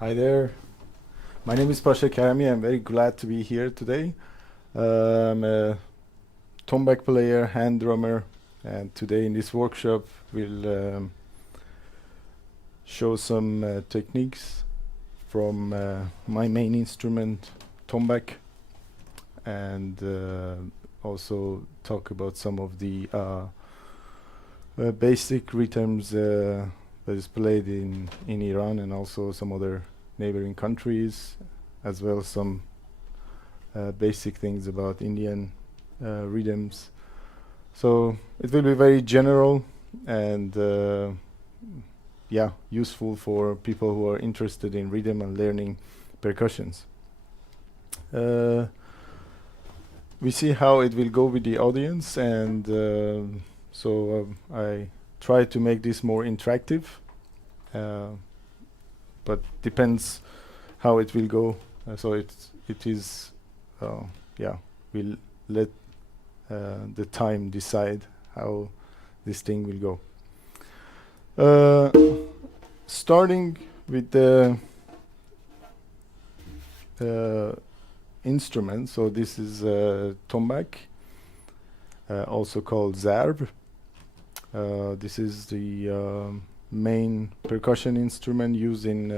Hi there. My name is Pasha Karami. I'm very glad to be here today. I'm a tombak player, hand drummer, and today in this workshop we'll show some techniques from my main instrument, tombak, and also talk about some of the basic rhythms that is played in Iran and also some other neighboring countries, as well as some basic things about Indian rhythms. So it will be very general and useful for people who are interested in rhythm and learning percussions. We see how it will go with the audience, and so I try to make this more interactive, but depends how it will go. So it is we'll let the time decide how this thing will go. Starting with the instrument. So this is tombak, also called zarb. This is the main percussion instrument used in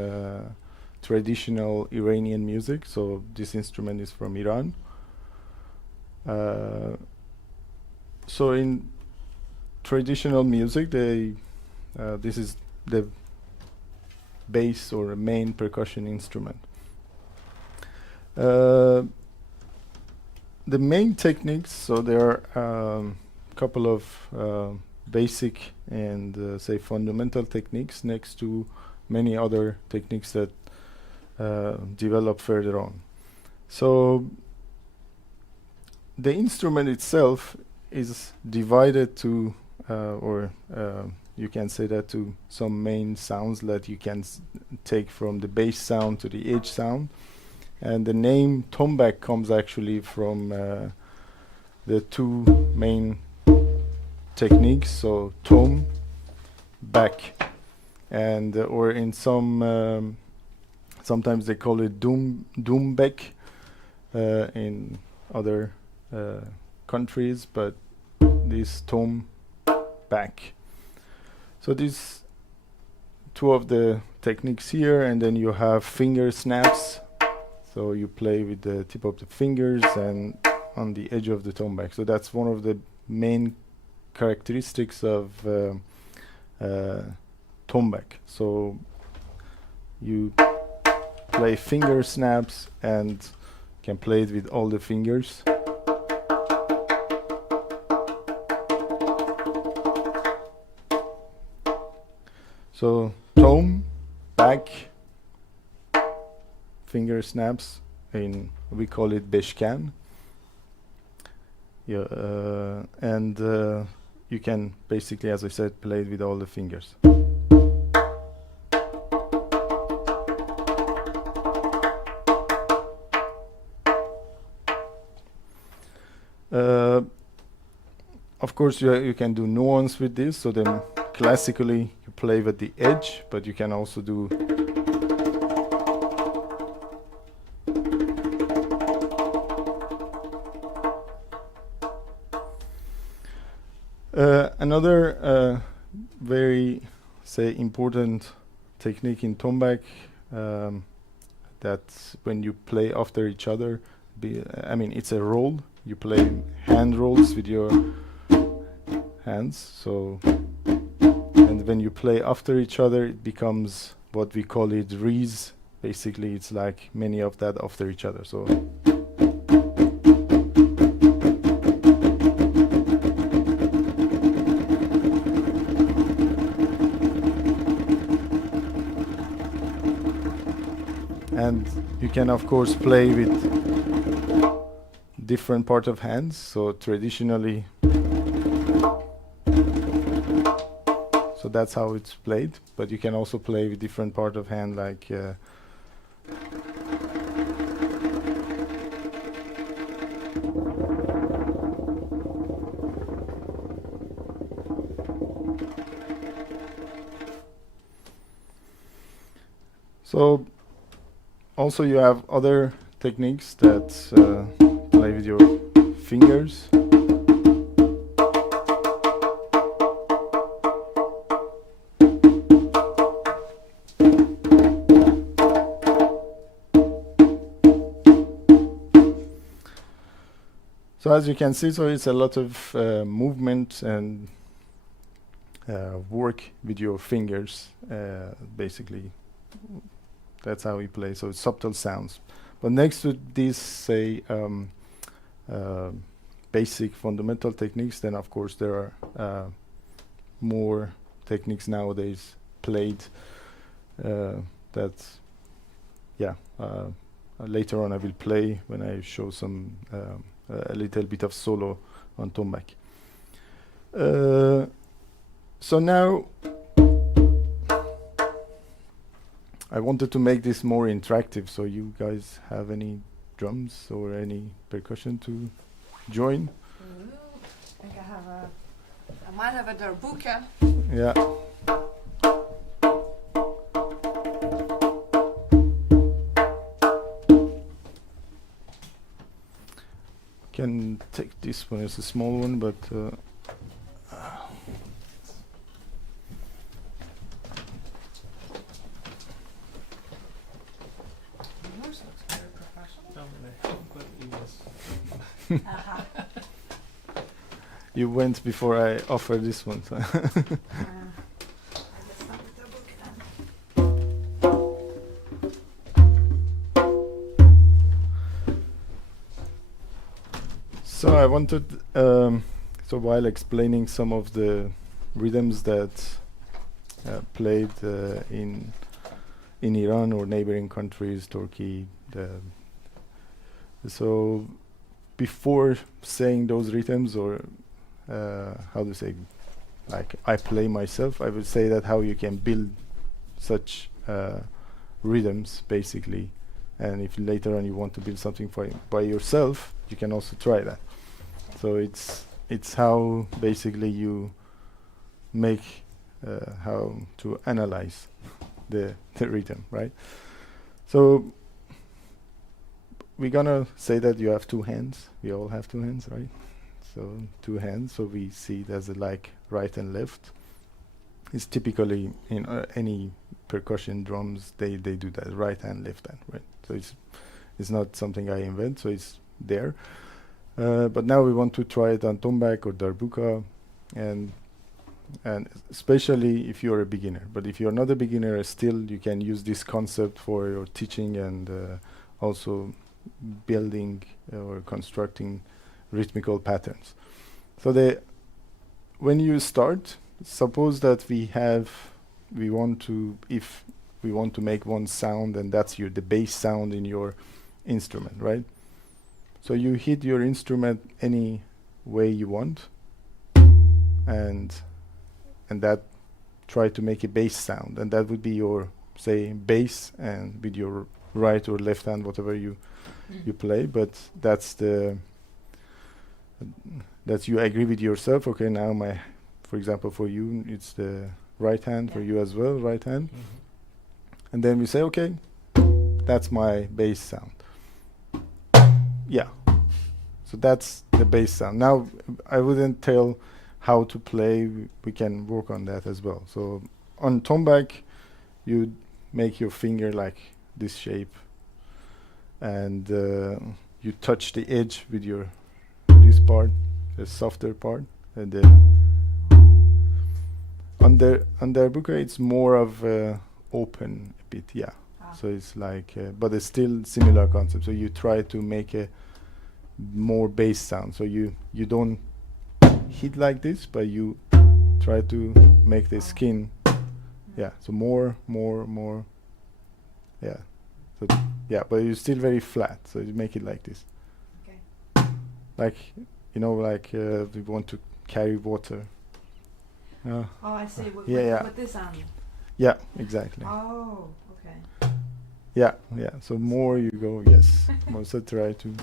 traditional Iranian music. So this instrument is from Iran. So in traditional music, this is the bass or main percussion instrument. The main techniques, so there are a couple of basic and say fundamental techniques next to many other techniques that develop further on. So the instrument itself is divided to you can say that to some main sounds that you can take from the bass sound to the edge sound. And the name tombak comes actually from the two main techniques, so tom, back, and or in some sometimes they call it doombek in other countries, but this tom, back. So these two of the techniques here, and then you have finger snaps. So you play with the tip of the fingers and on the edge of the tombak. So that's one of the main characteristics of tombak. So you play finger snaps and can play it with all the fingers. So tom, back, finger snaps, we call it beshkan. And you can basically, as I said, play it with all the fingers. Of course, you can do nuance with this. So then, classically, you play with the edge, but you can also do another very, say, important technique in tombak, that when you play after each other, it's a roll. You play hand rolls with your hands. So, and when you play after each other, it becomes what we call it rees. Basically, it's like many of that after each other. So. And you can of course play with different part of hands. So traditionally, so that's how it's played, but you can also play with different part of hand, like so Also, you have other techniques that play with your fingers. So as you can see, so it's a lot of movement and work with your fingers, basically. That's how we play, so it's subtle sounds. But next to these, say, basic fundamental techniques, then of course there are more techniques nowadays played that, yeah, later on I will play when I show some a little bit of solo on tombak. So now I wanted to make this more interactive, so you guys have any drums or any percussion to join? I think I might have a darbuka. Yeah. Can take this one, it's a small one, but Yours looks very professional. you went before I offered this one. So I guess not with darbuka then. So I wanted, so while explaining some of the rhythms that played in Iran or neighboring countries, Turkey, so before saying those rhythms, or how to say, like I play myself, I would say that how you can build such rhythms, basically. And if later on you want to build something by yourself, you can also try that. So it's how basically you make how to analyze the rhythm, right? So we're gonna say that you have two hands. We all have two hands, right? So two hands. So we see it as like right and left. It's typically in any percussion drums they do that, right hand, left hand, right? So it's not something I invent. So it's there. But now we want to try it on tombak or darbuka, and especially if you're a beginner. But if you're not a beginner, still you can use this concept for your teaching and also building or constructing rhythmical patterns. So when you start, suppose that we want to make one sound, and that's the bass sound in your instrument, right? So you hit your instrument any way you want, and that try to make a bass sound, and that would be your, say, bass, and with your right or left hand, whatever you play. But that's you agree with yourself. Okay, now for example, for you it's the right hand, for you as well, right hand. And then we say, okay, that's my bass sound. Yeah. So that's the bass sound. Now, I wouldn't tell how to play. We can work on that as well. So on tombak, you make your finger like this shape, and you touch the edge with this part, the softer part, and then on darbuka it's more of open a bit, yeah. So it's like, but it's still similar concept. So you try to make a more bass sound. So you don't hit like this, but you try to make the skin, yeah. So more, yeah. So yeah, but you're still very flat. So you make it like this. Okay. Like, like we want to carry water. Oh, I see. With this hand. Yeah, exactly. Oh, okay. Yeah. So more you go, yes. More, so try to.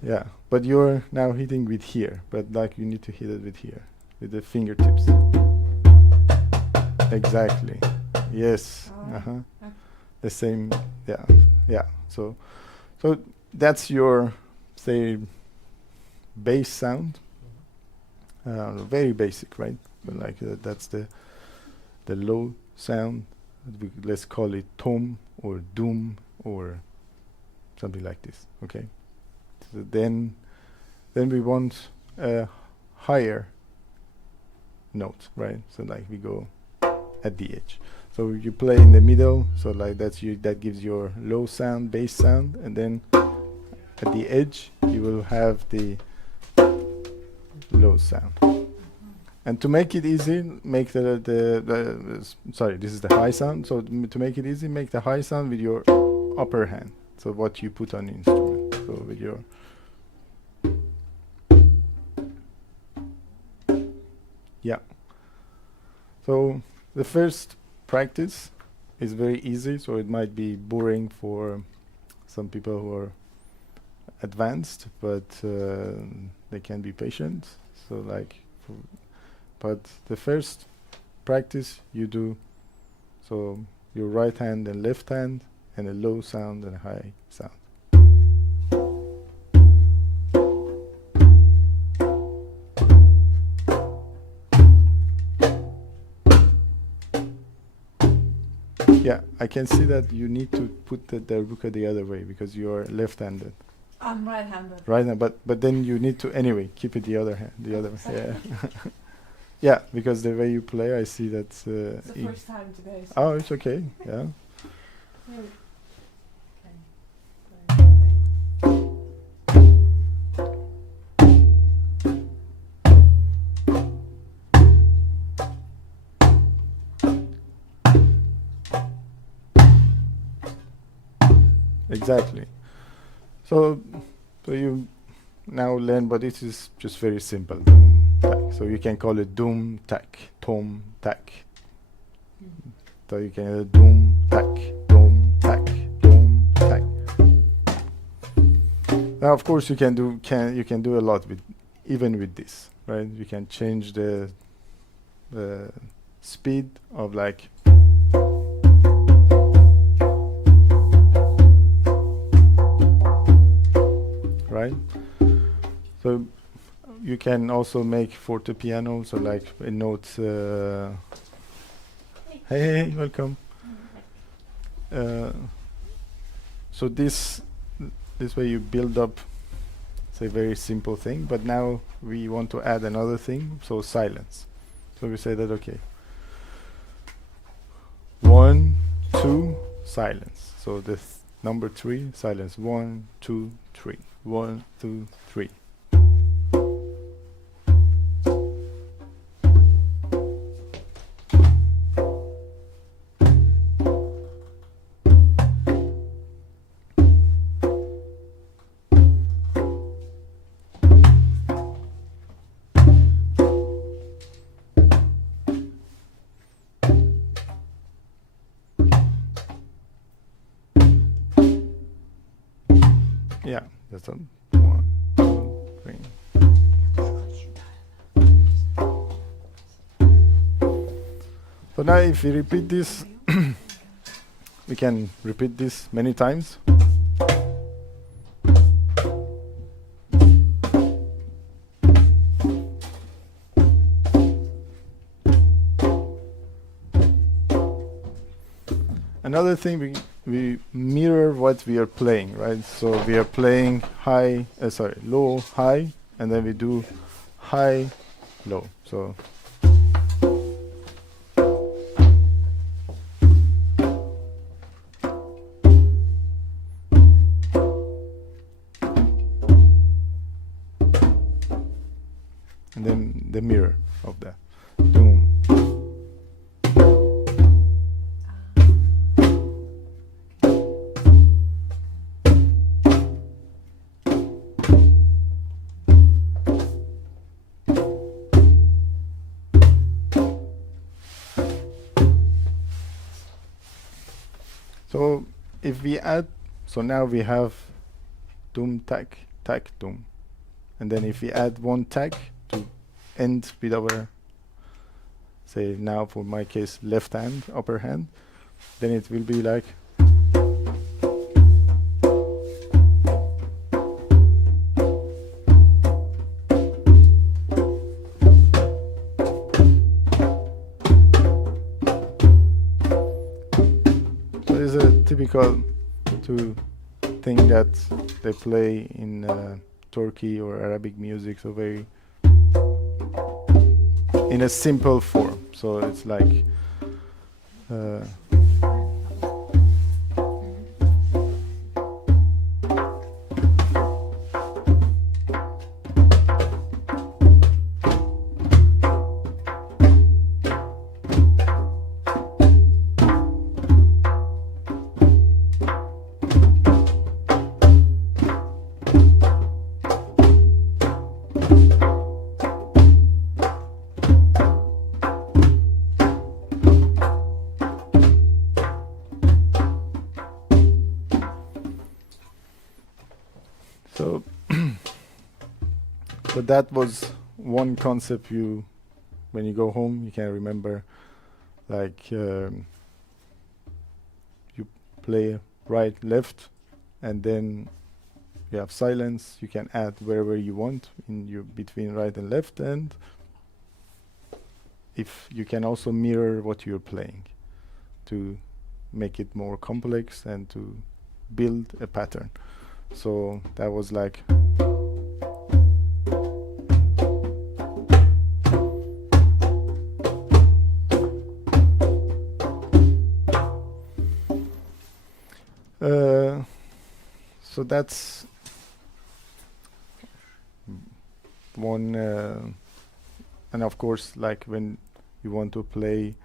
Yeah, but you're now hitting with here, but like you need to hit it with here, with the fingertips. Exactly. Yes. Okay. the same. Yeah, yeah. So that's your, say, bass sound. Very basic, right? But like that's the low sound. Let's call it tom or doom or something like this. Okay. So then we want a higher note, right? So like we go at the edge. So you play in the middle. So like that gives your low sound, bass sound, and then at the edge you will have the low sound. And to make it easy, make sorry, this is the high sound. So to make it easy, make the high sound with your upper hand. So what you put on the instrument. So with your yeah. So the first practice is very easy. So it might be boring for some people who are advanced, but they can be patient. So like. But the first practice you do, so your right hand and left hand, and a low sound and a high sound. Yeah, I can see that you need to put the darbuka the other way because you are left-handed. I'm right-handed. Right hand, but then you need to anyway keep it the other hand, the other way. Yeah. Yeah, because the way you play, I see that. It's the first time today. So Oh, it's okay. Yeah. Exactly. So you now learn, but it is just very simple. Doom, tack. So you can call it doom, tack, tom, tack. So you can doom, tack, doom, tack, doom, tack. Now, of course, you can do a lot with even with this, right? You can change the speed of like. Right? So you can also make fortepiano, so like a note. Hey, welcome. So this way you build up. It's a very simple thing, but now we want to add another thing. So silence. So we say that okay. 1, 2, silence. So the number 3, silence. 1, 2, 3. 1, 2, 3. Yeah, that's a 1, 2, 3. So now if we repeat this, we can repeat this many times. Another thing, we mirror what we are playing, right? So we are playing low, high, and then we do high, low. So and then the mirror of that. Doom. So if we add, so now we have doom, tack, tack, doom. And then if we add one tack to end with our, say now for my case, left hand, upper hand, then it will be like typical to think that they play in Turkey or Arabic music, so very in a simple form. So it's like so that was one concept. When you go home, you can remember, like you play right, left, and then you have silence. You can add wherever you want in your between right and left, and if you can also mirror what you're playing to make it more complex and to build a pattern. So that was like so that's one, and of course, like when you want to play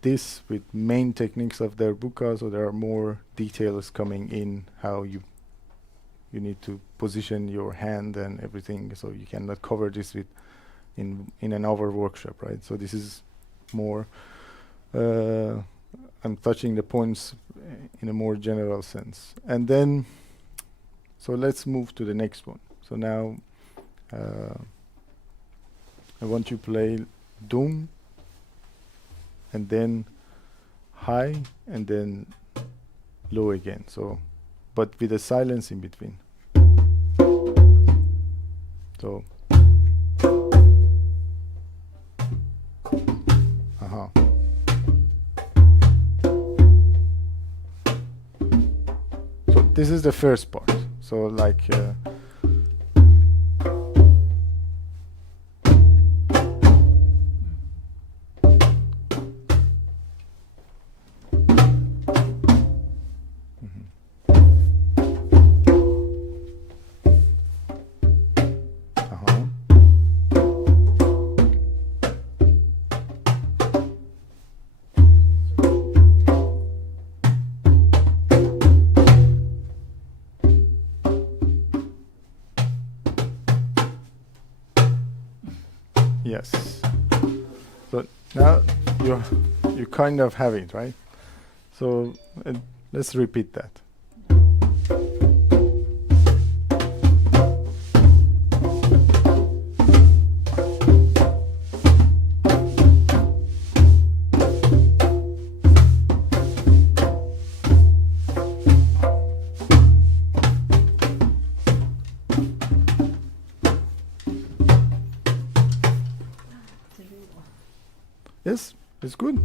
this with main techniques of their buka, so there are more details coming in how you need to position your hand and everything, so you cannot cover this with in an hour workshop, right? So this is more I'm touching the points in a more general sense. And then so let's move to the next one. So now I want you to play doom and then high and then low again, so but with a silence in between. So so this is the first part, so like yes. So now you kind of have it, right? So let's repeat that. Yes, it's good.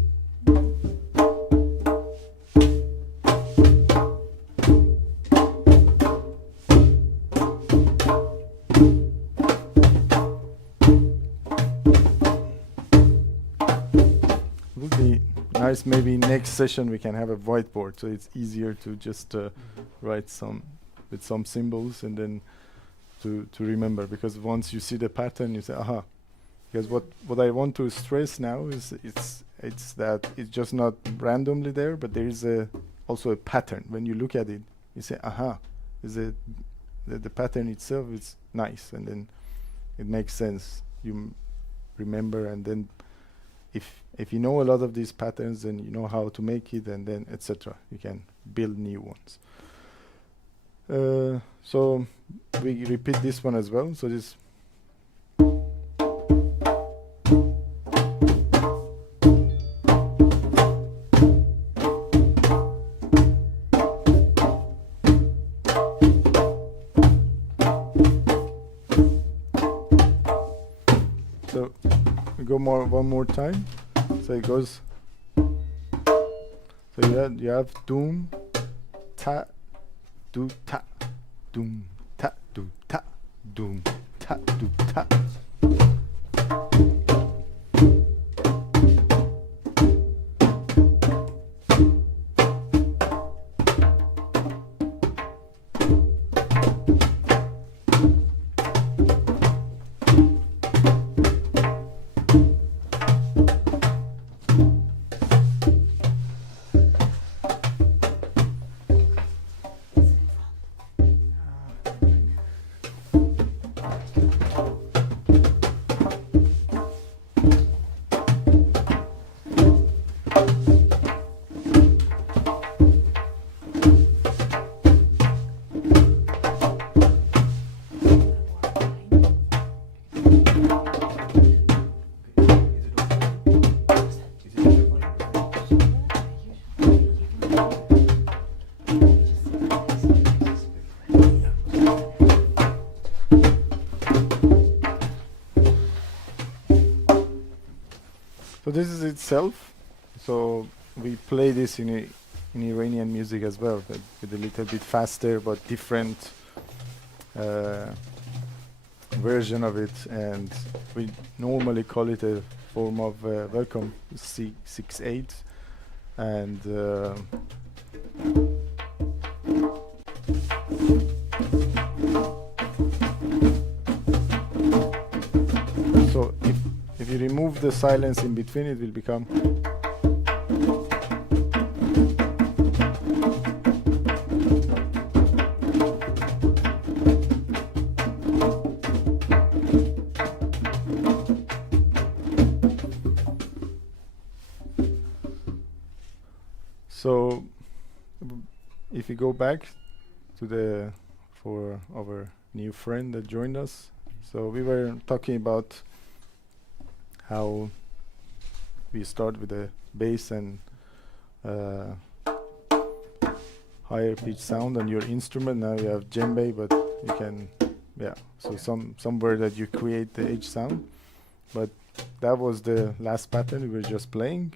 Would be nice, maybe next session we can have a whiteboard, so it's easier to just write with some symbols and then to remember, because once you see the pattern you say aha. Because what I want to stress now is it's that it's just not randomly there, but there is also a pattern. When you look at it, you say, aha, the pattern itself is nice, and then it makes sense. You remember, and then if you know a lot of these patterns, then you know how to make it, and then etc. You can build new ones. So we repeat this one as well. So this. So we go one more time. So it goes. So you have doom, ta, do ta, doom, ta, do ta, doom, ta, do ta. So this is itself. So we play this in Iranian music as well, but with a little bit faster but different version of it, and we normally call it a form of welcome 6/8, and so if you remove the silence in between, it will become. So if you go back to for our new friend that joined us, so we were talking about how we start with the bass and higher pitch sound on your instrument. Now you have djembe, but you can, so somewhere that you create the edge sound. But that was the last pattern we were just playing.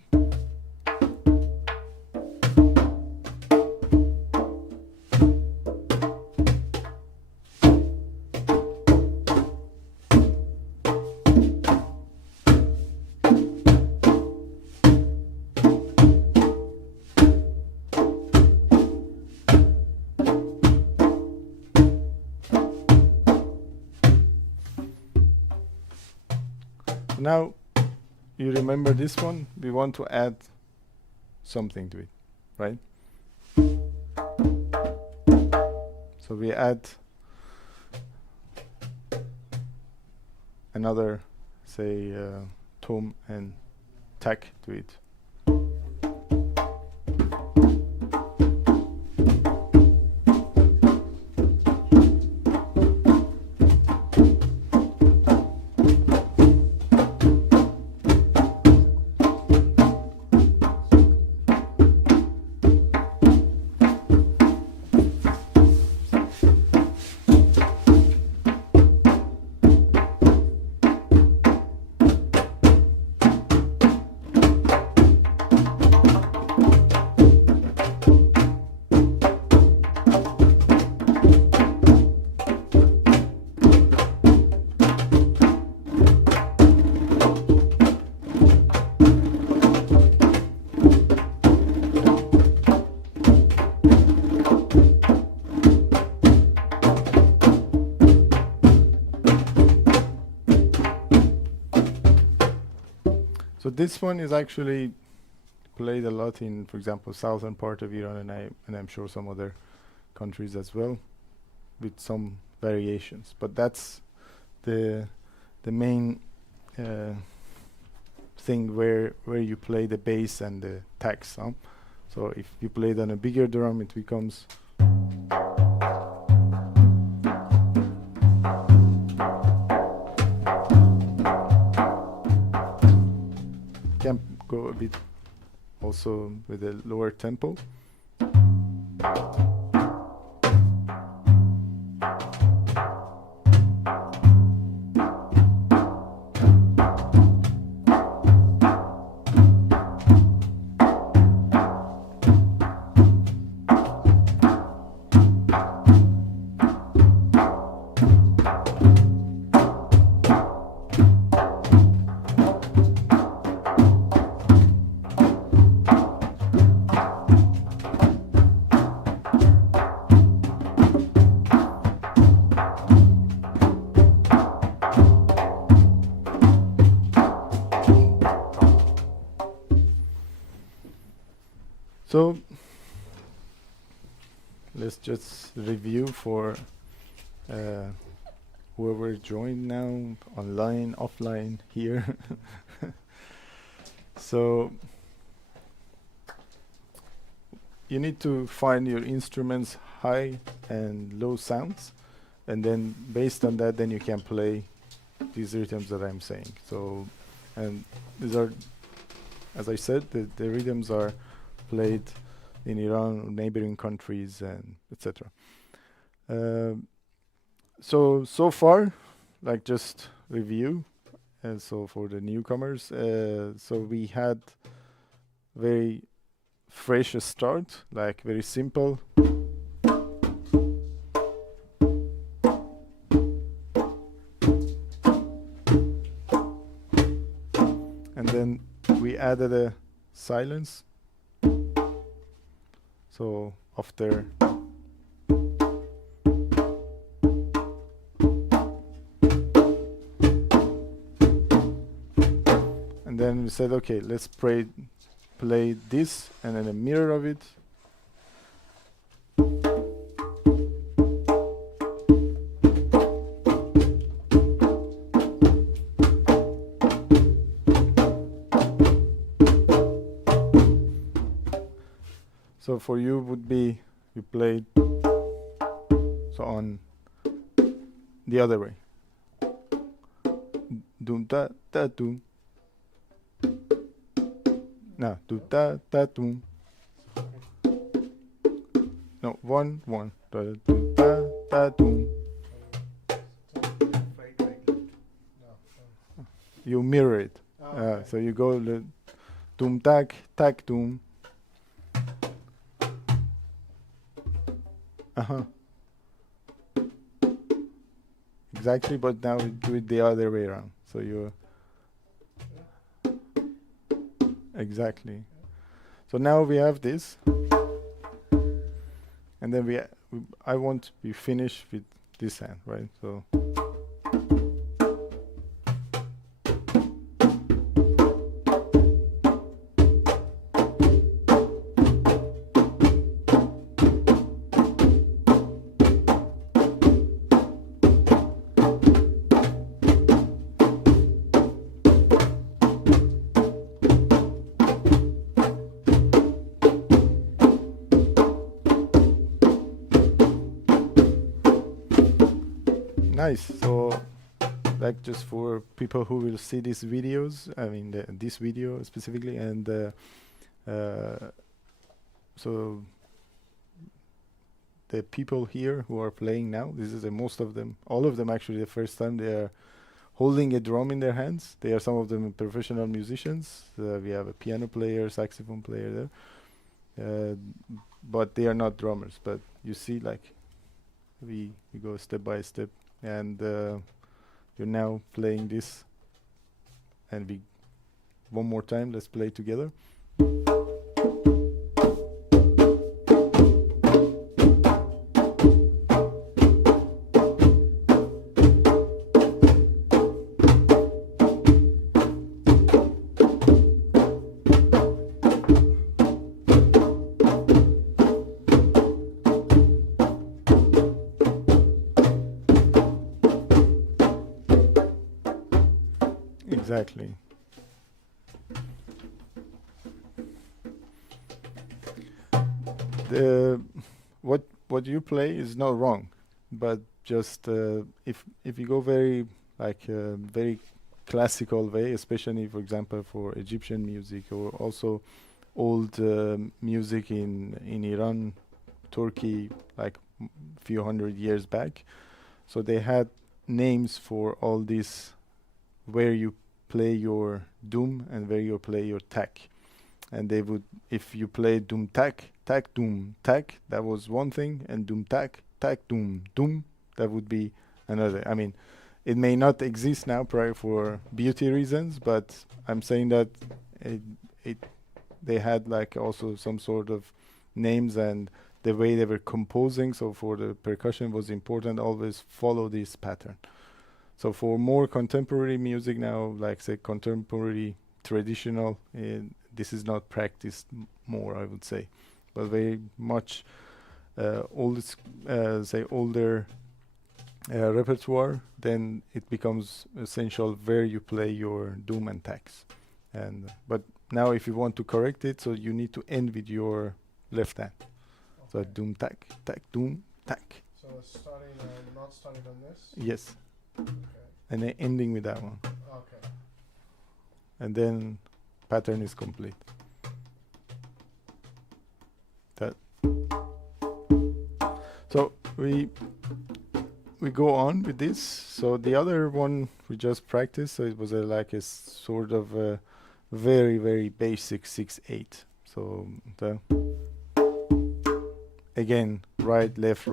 Now you remember this one, we want to add something to it, right? So we add another, say, tom and tack to it. So this one is actually played a lot in, for example, southern part of Iran, and I'm sure some other countries as well, with some variations. But that's the main thing where you play the bass and the tacks. So if you play it on a bigger drum, it becomes. Can go a bit also with a lower tempo. So let's just review for whoever joined now, online, offline, here. So you need to find your instruments high and low sounds, and then based on that, then you can play these rhythms that I'm saying. So, and these are, as I said, the rhythms are played in Iran, neighboring countries, and etc. So far, like just review. And so for the newcomers, so we had very fresh start, like very simple. And then we added a silence. So after then we said, okay, let's play this and then a mirror of it. So for you would be, you played so on the other way. Doom da da doom. No, do da da doom. No, one da do da da doom. You mirror it. Okay. So you go doom tak tak doom. Exactly, but now we do it the other way around. So you exactly. So now we have this, and then I want to be finished with this hand, right? So nice. So, like, just for people who will see these videos, I mean, this video specifically, and so the people here who are playing now, this is most of them, all of them actually, the first time they are holding a drum in their hands. They are some of them professional musicians. We have a piano player, saxophone player there, but they are not drummers. But you see, like, we go step by step. And you're now playing this, and we one more time, let's play together. Exactly. What you play is not wrong, but just if you go very very classical way, especially for example for Egyptian music or also old music in Iran, Turkey, like few hundred years back. So they had names for all this, where you play your doom and where you play your tak. And they would, if you play doom tak, tak doom tak, that was one thing, and doom tak, tak doom doom, that would be another. I mean, it may not exist now probably for beauty reasons, but I'm saying that they had like also some sort of names, and the way they were composing, so for the percussion was important, always follow this pattern. So for more contemporary music now, like say contemporary traditional, this is not practiced more, I would say, but very much older repertoire. Then it becomes essential where you play your doom and tags. And but now if you want to correct it, so you need to end with your left hand. So doom tag, tag, doom tag. So starting not starting on this. Yes. Okay. And then ending with that one. Okay. And then pattern is complete. That. So we go on with this. So the other one we just practiced. So it was like a sort of a very, very basic 6/8. So the again right, left,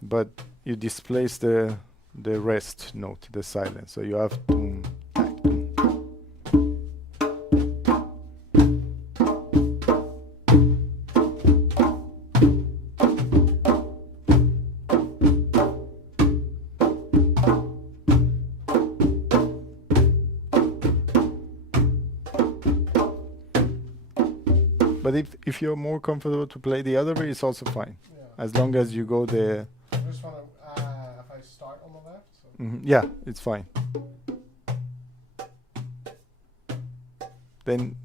but you displace the rest note, the silence. So you have doom, tag, doom. But if you're more comfortable to play the other way, it's also fine. Yeah. As long as you go the. I just want to, if I start on the left. So Yeah, it's fine. Then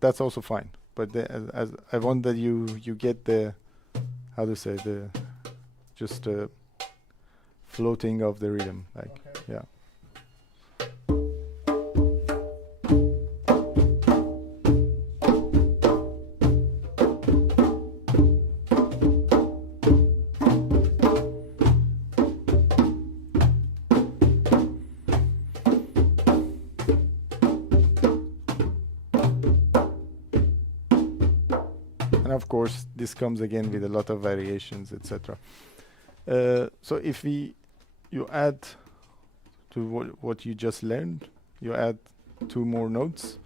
that's also fine. But as I want that you get the, how to say, the just floating of the rhythm, like okay. yeah. And of course, this comes again with a lot of variations, etc. So if you add to what you just learned, you add 2 more notes.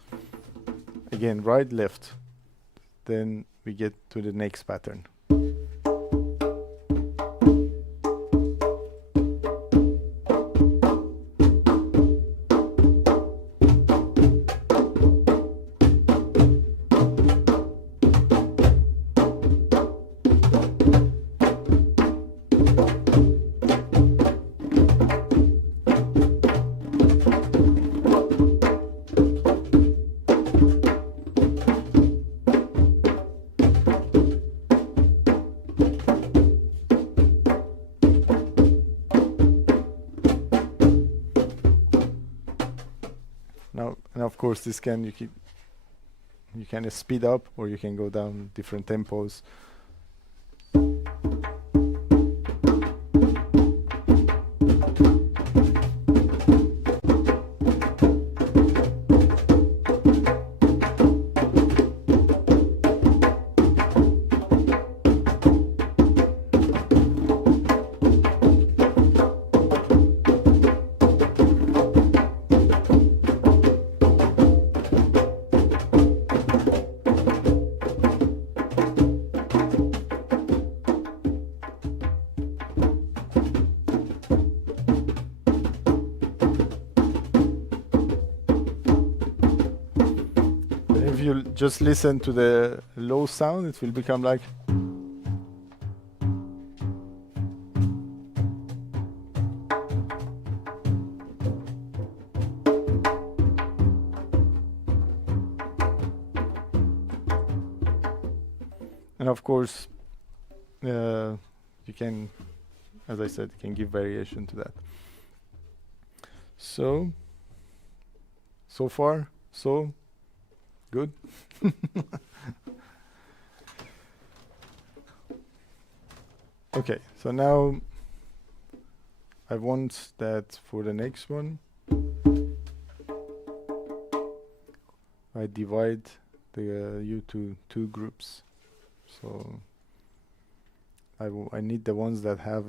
Again, right, left. Then we get to the next pattern. And of course, this you can speed up, or you can go down different tempos. If you just listen to the low sound, it will become like. And of course, you can, as I said, you can give variation to that. So far, so good. Okay, so now I want that for the next one I divide you to 2 groups. So I need the ones that have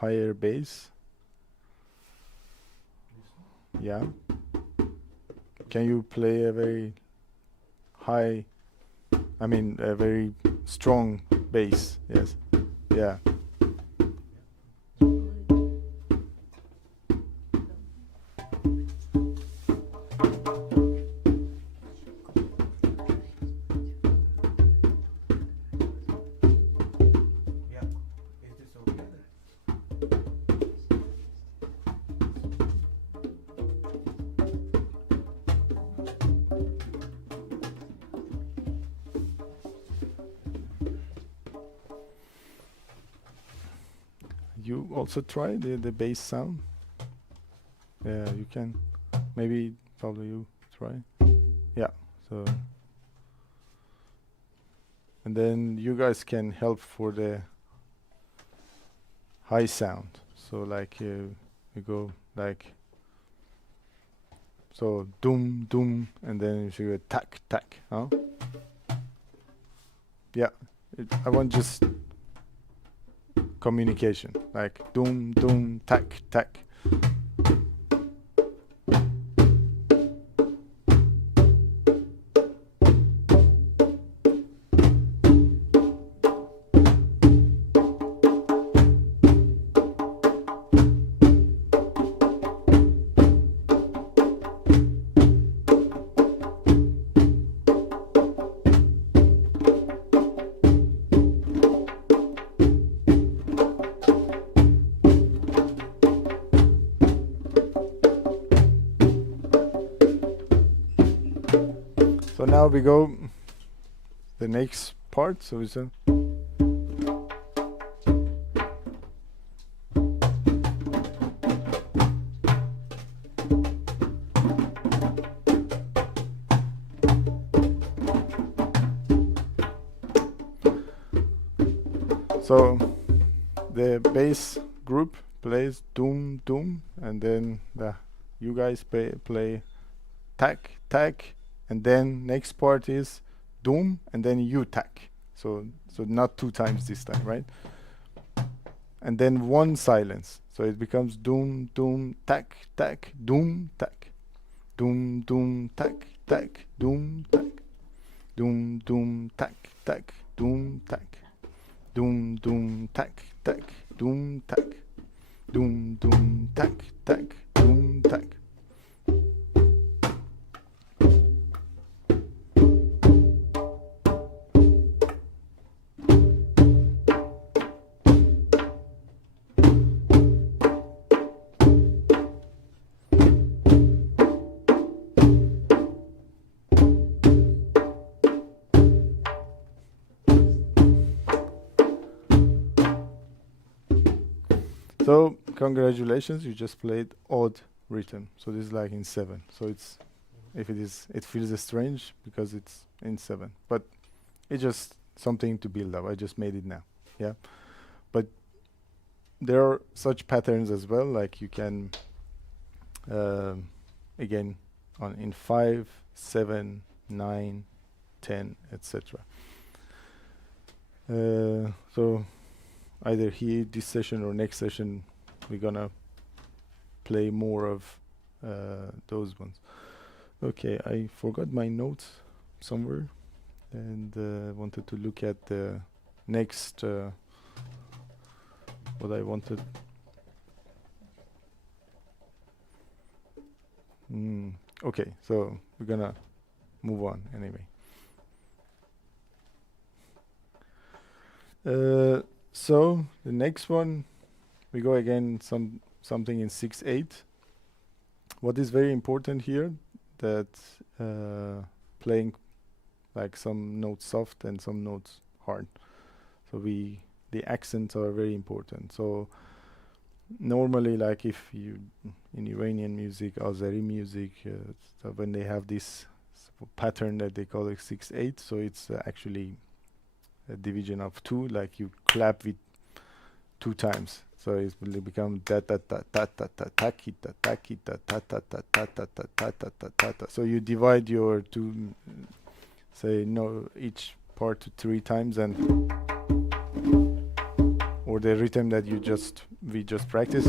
higher bass. Yeah. Can you play a very high, a very strong bass? Yes. Yeah. you also try the bass sound? Yeah, you can. Maybe probably you try. Yeah. So. And then you guys can help for the high sound. So like you go like so doom doom, and then you go tack tack. Huh? Yeah. I want just communication, like doom doom tack tack. So now we go the next part. So it's a so the bass group plays doom doom, and then you guys play tack tack. And then next part is doom, and then you tack. So not 2 times this time, right? And then 1 silence. So it becomes doom doom tack tack doom tack, doom doom tack tack doom tack, doom doom tack tack doom tack, doom doom tack tack doom tack, doom doom tack tack doom tack. So congratulations, you just played odd rhythm. So this is like in 7. So it's it feels strange because it's in 7, but it's just something to build up. I just made it now, yeah. But there are such patterns as well. Like you can again in 5, 7, 9, 10, etc. So either here this session or next session we're gonna play more of those ones. Okay, I forgot my notes somewhere, and wanted to look at the next what I wanted. Okay, so we're gonna move on anyway. So the next one, we go again something in 6/8. What is very important here, that playing like some notes soft and some notes hard. So the accents are very important. So normally, like if you in Iranian music, Azeri music, so when they have this pattern that they call it 6/8, so it's actually a division of 2, like you clap with 2 times. So it will become da ta ta ta ta ta ta ki ta ta ki ta ta ta ta ta ta ta ta ta ta ta ta. So you divide your 2, say no, each part to 3 times, and or the rhythm that we just practice.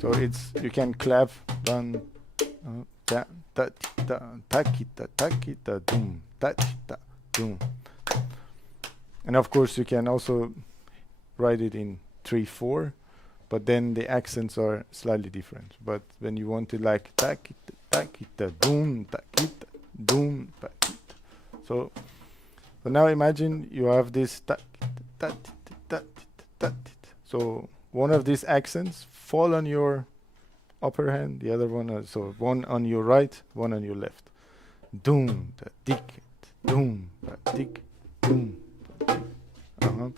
So it's you can clap one ta ta ta ta ki ta ta ki ta doom ta ta doom. And of course you can also write it in 3/4, but then the accents are slightly different. But when you want it like ta ki ta doom ta ki ta doom ta ki ta. So now imagine you have this ta ta ta ta ta. So one of these accents fall on your upper hand, the other one so one on your right, one on your left. Doom ta dik doom, tick, doom. Uh-huh.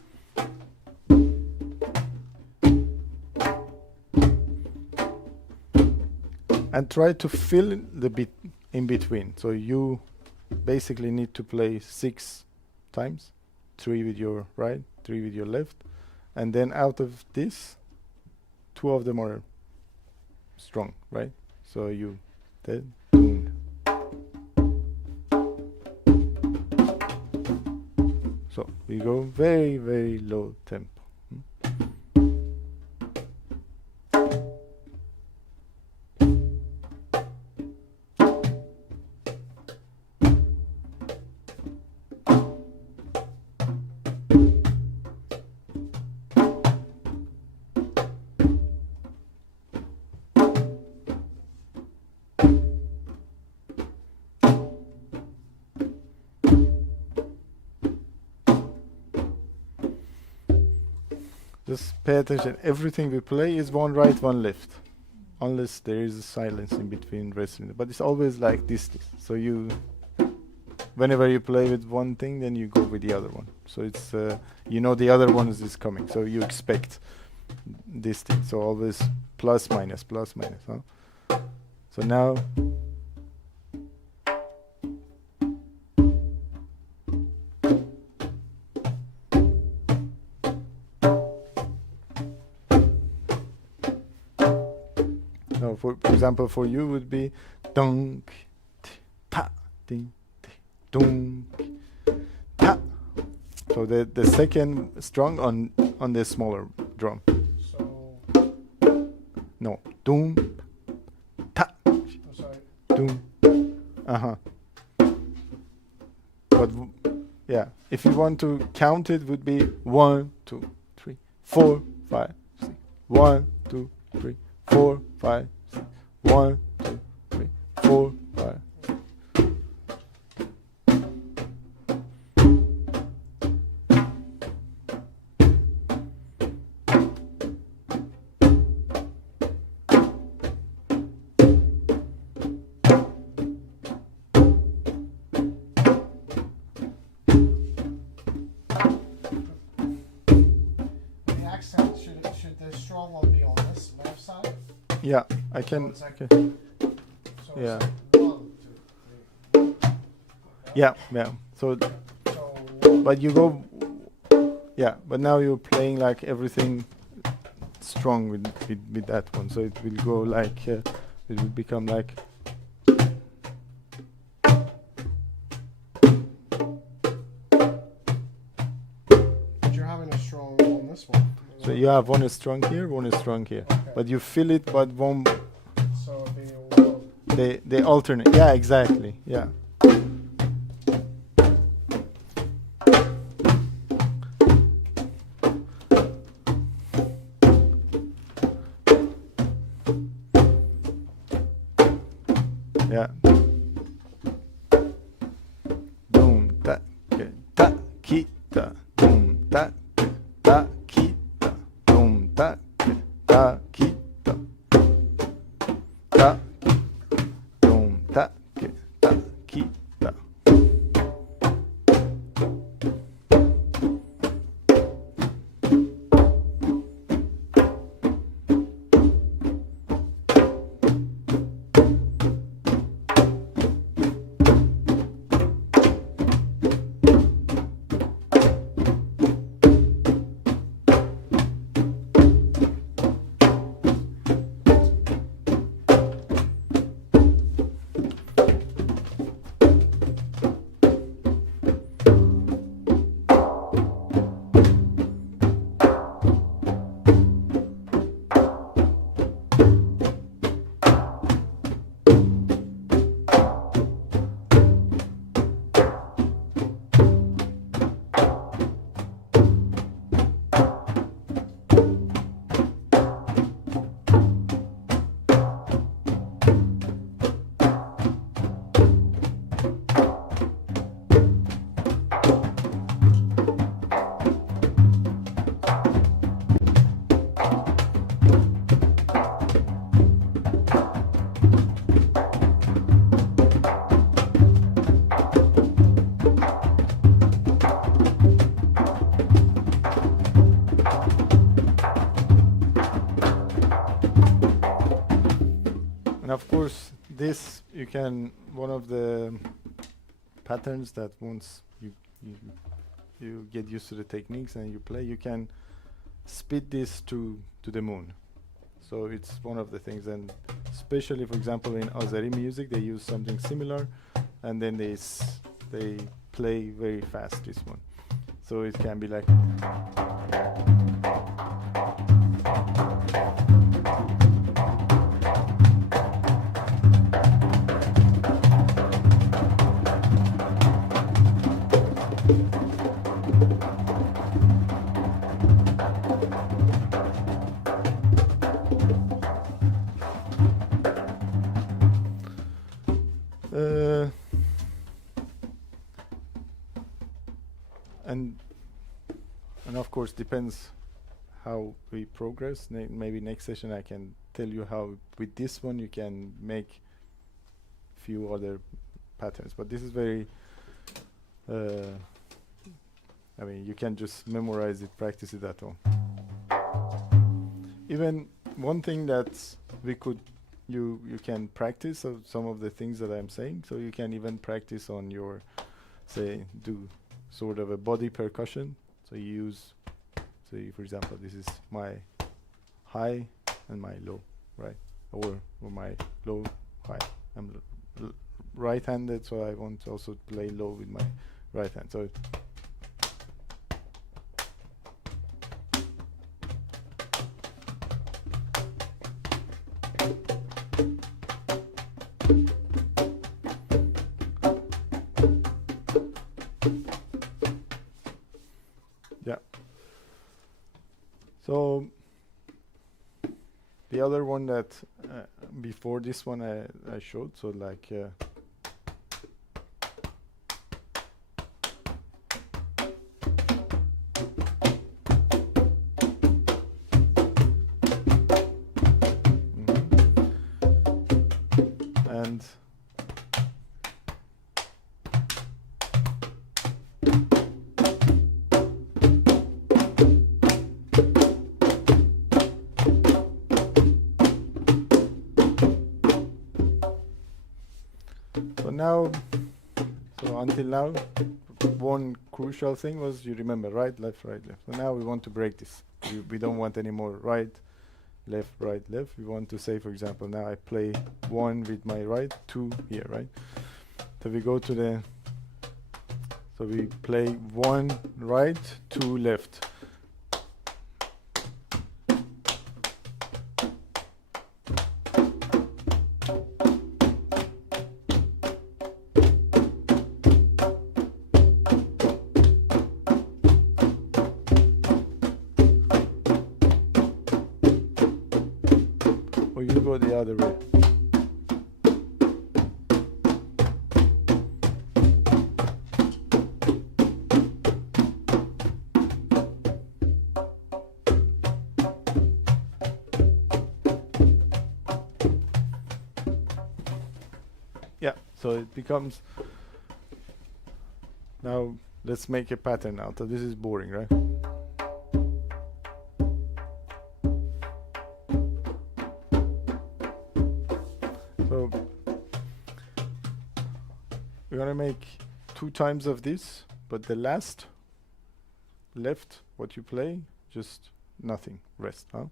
And try to fill the bit in between. So you basically need to play 6 times, 3 with your right, 3 with your left, and then out of this, 2 of them are strong, right? So you then doom. So we go very, very low tempo. Just pay attention. Everything we play is one right, one left, unless there is a silence in between rest. But it's always like this. So you, whenever you play with one thing, then you go with the other one. So it's you know the other one is coming. So you expect this thing. So always plus minus, huh? So now. For example, for you would be dunk, ta, ding, dunk, ta. So the second strung on the smaller drum. So No, doom, ta, I'm sorry. doom. But yeah, if you want to count it, would be 1, 2, 3, 4, 5, 6. 1, 2, 3, 4, 5. 1, 2, 3, 4, 5. The accent should the strong one be on this left side? Yeah, I can. So it's like- Okay. So Yeah. it's 1, 2, 3. Yeah. So, So but you go. Yeah, but now you're playing like everything strong with that one. So it will go like it will become like. but you're having a strong on this one. So you have one is strong here, one is strong here, Okay. but you feel it, but one So it'd be 1. they alternate. Yeah, exactly. Yeah. Yeah. Doom ta ke ta kita. Doom ta ke ta kita. Doom ta ke ta kita. Ta. Doom ta ke ta kita. course, this you can, one of the patterns that once you get used to the techniques and you play, you can speed this to the moon. So it's one of the things, and especially, for example, in Azeri music, they use something similar, and then they play very fast this one. So it can be like. And of course depends how we progress. Maybe next session I can tell you how with this one you can make few other patterns, but this is very I mean, you can just memorize it, practice it at home. Even one thing that we could you can practice of some of the things that I'm saying, so you can even practice on your, say, do sort of a body percussion. So you use, say, for example, this is my high and my low, right? Or my low, high. I'm right-handed, so I want to also play low with my right hand. So yeah. So the other one that before this one I showed, so like and now, so until now, one crucial thing was you remember right, left. So now we want to break this. We don't want any more right, left. We want to say, for example, now I play 1 with my right, 2 here, right? So we go to the, so we play 1 right, 2 left. Go the other way. Yeah, so it becomes, now let's make a pattern now. So this is boring, right? So we're gonna make 2 times of this, but the last left, what you play, just nothing, rest, huh?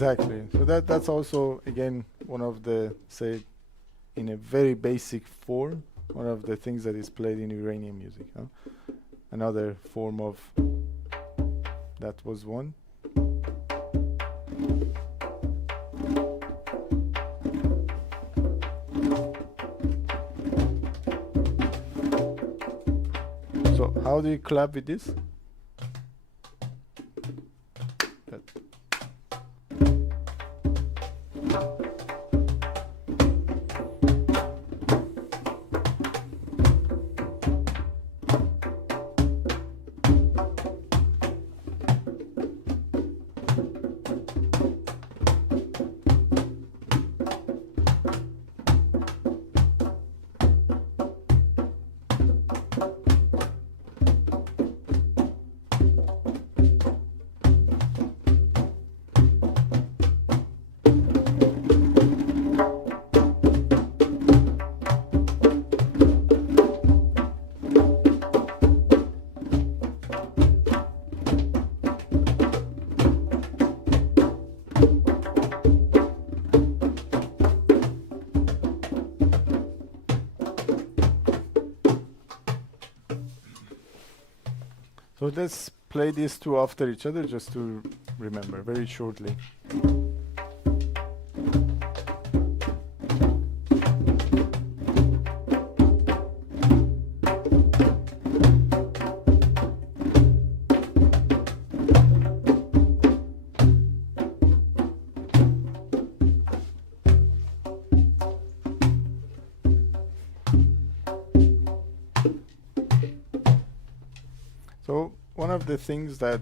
Exactly. So that's also, again, one of the, say, in a very basic form, one of the things that is played in Iranian music. Huh? Another form of, that was one. how do you clap with this? That. So let's play these two after each other just to remember very shortly. So one of the things that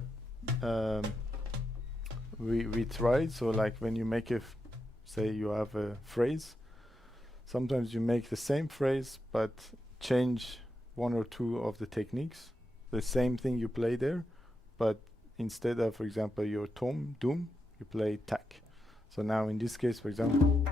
we tried, so like when you make say you have a phrase, sometimes you make the same phrase but change one or two of the techniques. The same thing you play there, but instead of, for example, your tom, doom, you play tack. So now in this case, for example,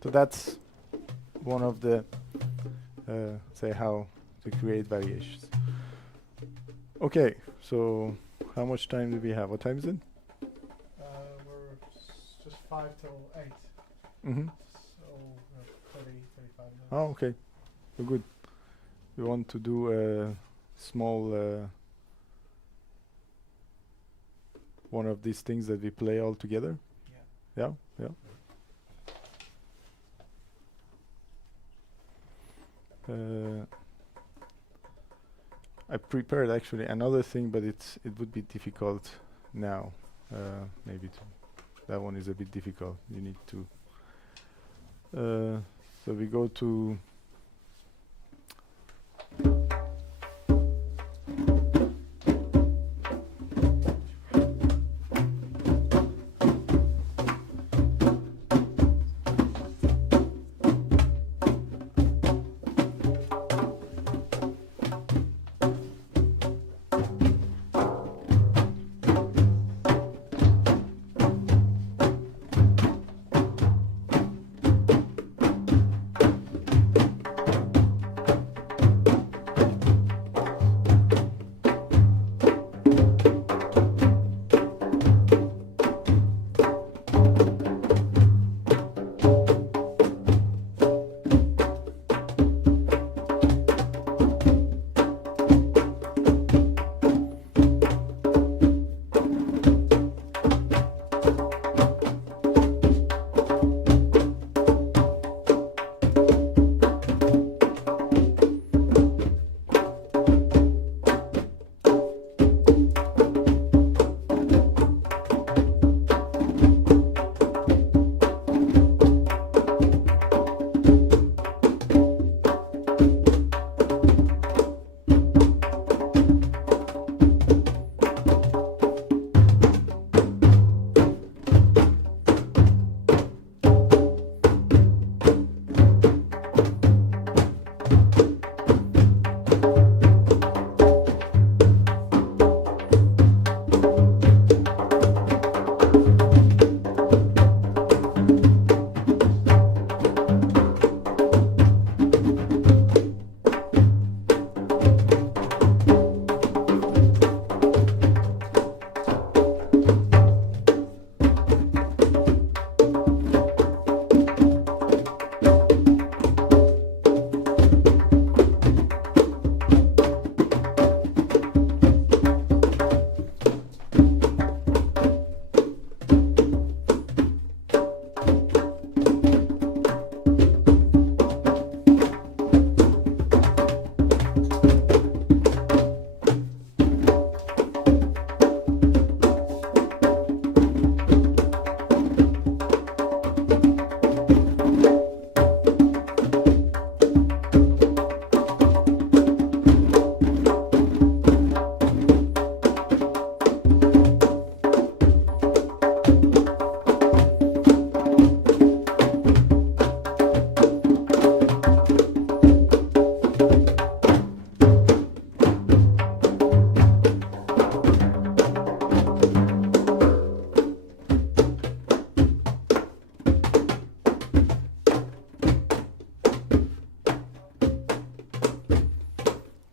so that's one of the say how to create variations. Okay, so how much time do we have? What time is it? We're just 5 till 8. Mm-hmm. So 30, 35 minutes. Oh, okay. So good. We want to do a small one of these things that we play all together. Yeah. Yeah, yeah. I prepared actually another thing, but it would be difficult now. Maybe that one is a bit difficult. You need to. So we go to.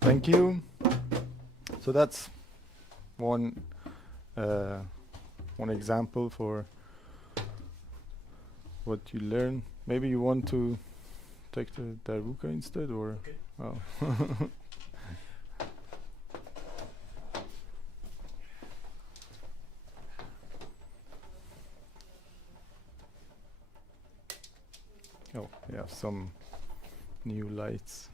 Thank you. So that's one example for what you learn. Maybe you want to take the darbuka instead, or Okay. oh. Oh, we have some new lights.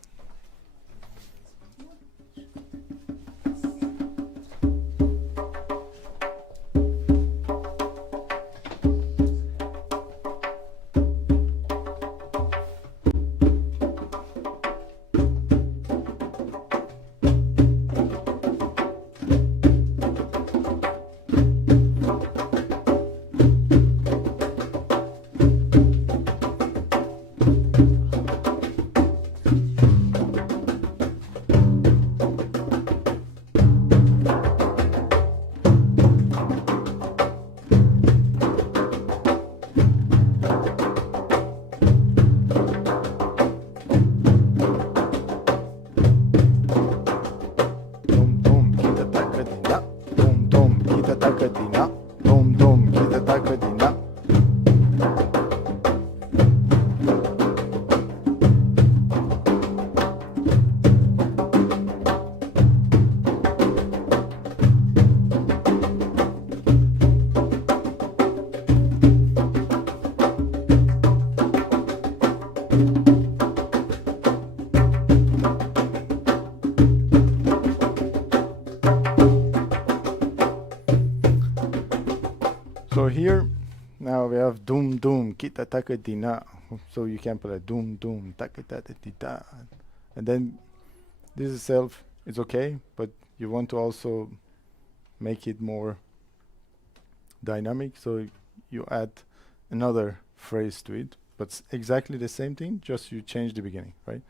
So here, now we have doom doom kita taka dina. So you can play doom doom taka taka dita, and then this itself is okay, but you want to also make it more dynamic. So you add another phrase to it, but exactly the same thing. Just you change the beginning, right?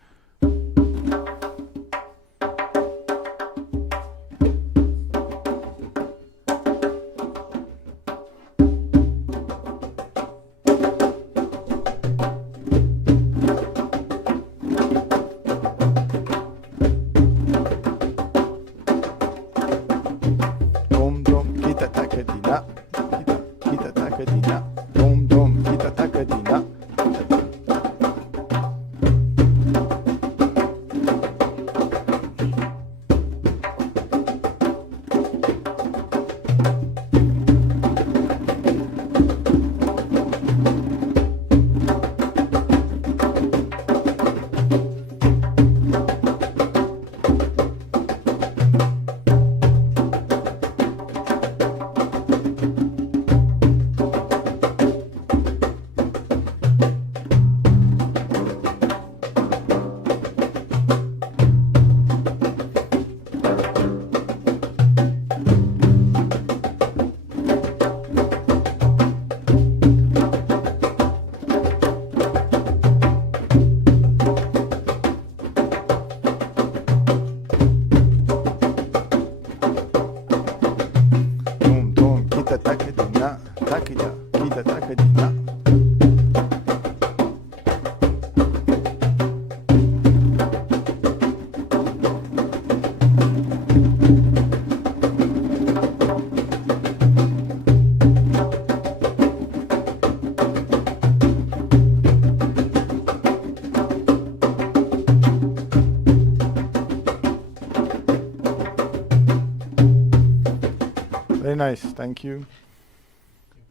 Very nice, thank you.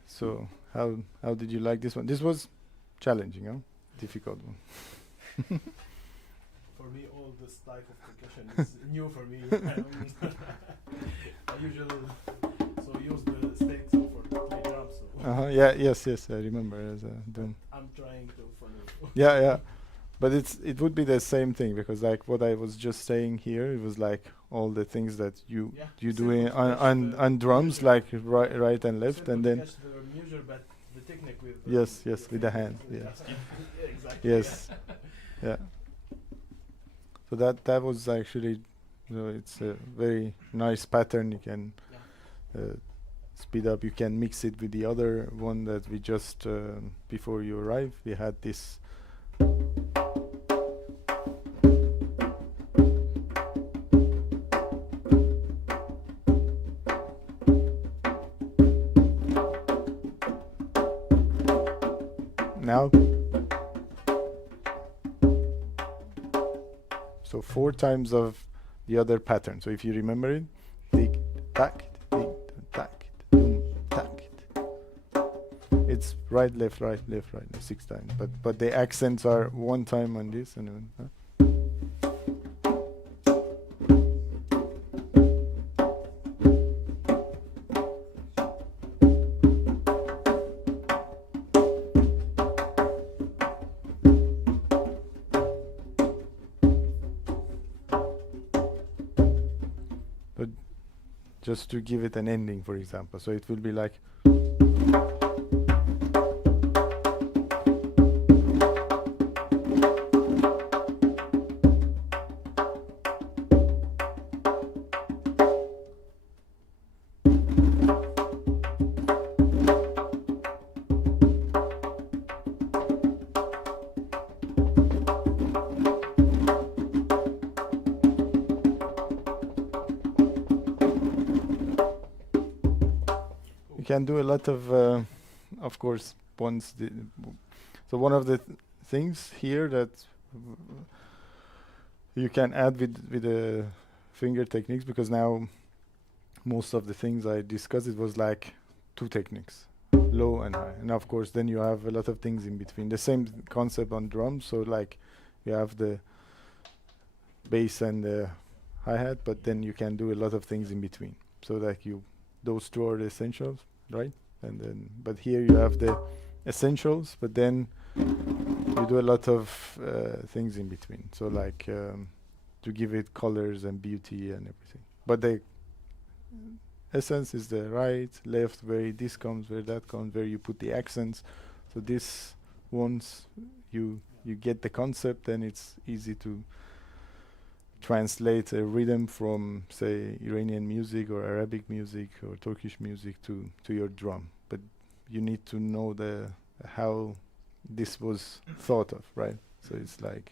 So how did you like this one? This was challenging, huh? Difficult one. For me, all this type of percussion is new for me. I usually use the stakes for play drums. So Yeah, yes, I remember as a drum. I'm trying to follow. Yeah, but it would be the same thing, because like what I was just saying here, it was like all the things that you do Simple on drums, measure. like right and left, Simple and then catch the measure, but the technique with yes, with the hand, yeah. yes. Exactly. Yes, yeah. So that was actually, it's a very nice pattern. You can speed up. You can mix it with the other one that we just before you arrived. We had this. Now. So 4 times of the other pattern. So if you remember it, tick, tack, tick, tack, boom, tack. It's right, left, right, 6 times. But the accents are 1 time on this and then, just to give it an ending, for example. So it will be like. Can do a lot of course, so one of the things here that you can add with the finger techniques, because now most of the things I discussed, it was like 2 techniques, low and high, and of course then you have a lot of things in between. The same concept on drums, so like you have the bass and the hi-hat, but then you can do a lot of things in between. So like those 2 are the essentials. Right, and then but here you have the essentials, but then you do a lot of things in between. So like to give it colors and beauty and everything. But the essence is the right, left, where this comes, where that comes, where you put the accents. So this once you get the concept, then it's easy to translate a rhythm from, say, Iranian music or Arabic music or Turkish music to your drum. But you need to know how this was thought of, right? So it's like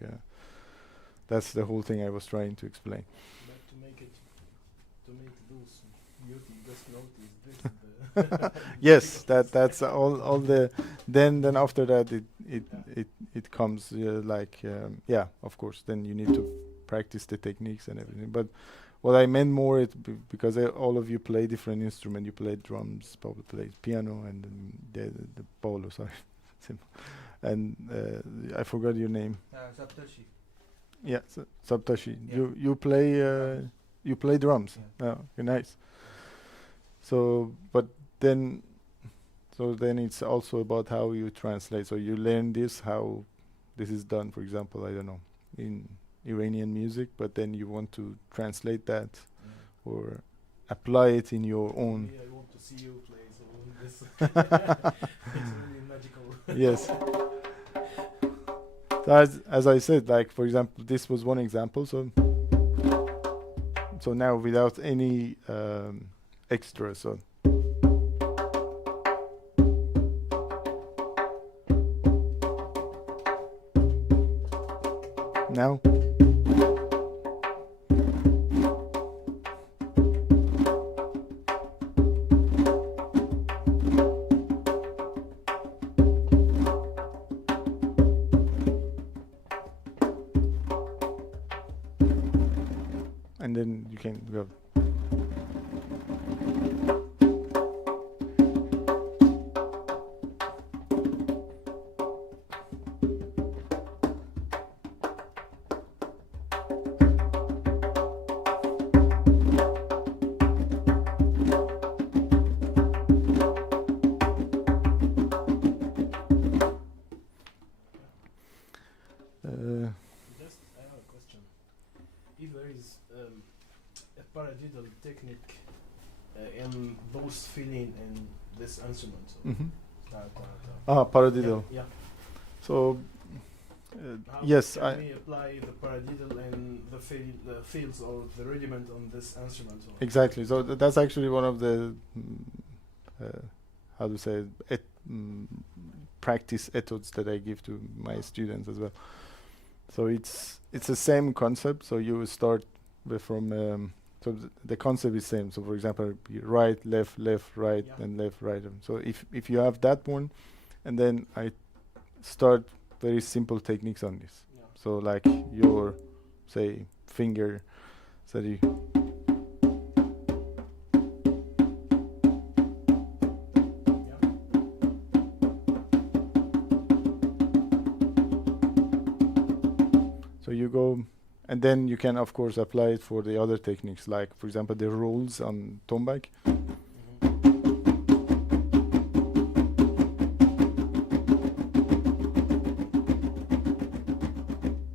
that's the whole thing I was trying to explain. But to make those beauty, just notice this. Yes, that's all the. Then after that it comes like yeah, of course. Then you need to practice the techniques and everything. But what I meant more, because all of you play different instruments. You play drums, Pablo plays piano, and the Paulo, sorry, and I forgot your name. Saptashi. Yeah, Saptashi. Yeah. You play drums. Yeah. Oh, okay, nice. So, but then it's also about how you translate. So you learn how this is done. For example, I don't know, in Iranian music, but then you want to translate that or apply it in your own. I want to see you play, so this it's really magical. Yes. So as I said, like for example, this was one example. So now without any extra, so. Now. And then you can go. Just, I have a question. If there is a paradiddle technique in both feeling and this instrument, so Paradiddle. Yeah. So How yes, can we apply the paradiddle and the fields or the rudiment on this instrument? Or exactly. So that's actually one of the how to say practice methods that I give to my students as well. So it's the same concept. So you start from so the concept is same. So for example, right, left, right, Yeah. and left, right. So if you have that one, and then start very simple techniques on this. Yeah. So like your, say, finger, so you Yeah. so you go, and then you can of course apply it for the other techniques, like for example the rolls on tombak.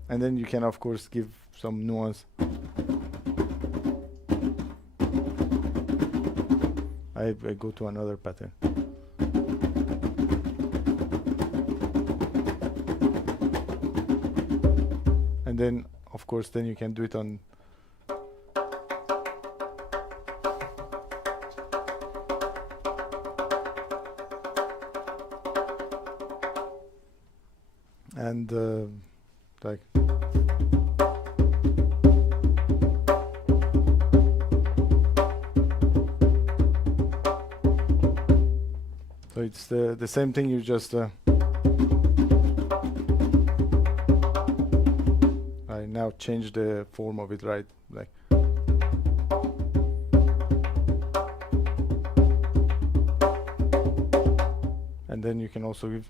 And then you can of course give some nuance. I go to another pattern. And then of course then you can do it on and like so it's the same thing, you just I now change the form of it, right? Like and then you can also give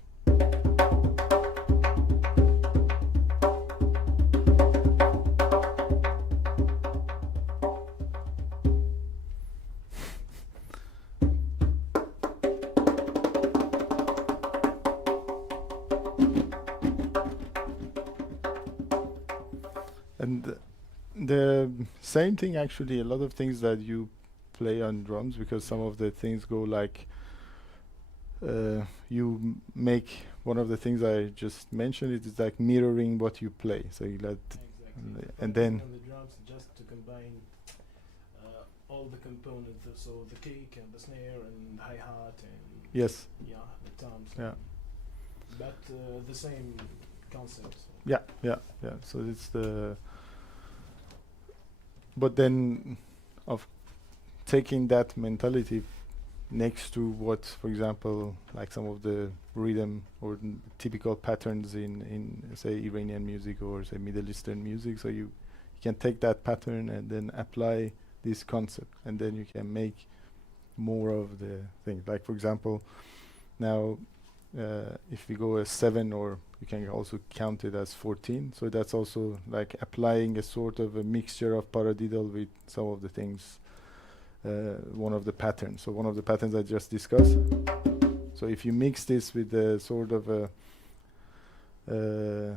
and the same thing actually, a lot of things that you play on drums, because some of the things go like you make one of the things I just mentioned, it is like mirroring what you play, so you let Exactly. and then on the drums, just to combine all the components, so the kick and the snare and hi-hat and yes, yeah, the toms. yeah, But the same concept. So. yeah, so it's the but then of taking that mentality next to what, for example, like some of the rhythm or typical patterns in say Iranian music or say Middle Eastern music, so you can take that pattern and then apply this concept, and then you can make more of the things. Like for example, now if we go a 7, or you can also count it as 14, so that's also like applying a sort of a mixture of paradiddle with some of the things, one of the patterns. So one of the patterns I just discussed, so if you mix this with a sort of a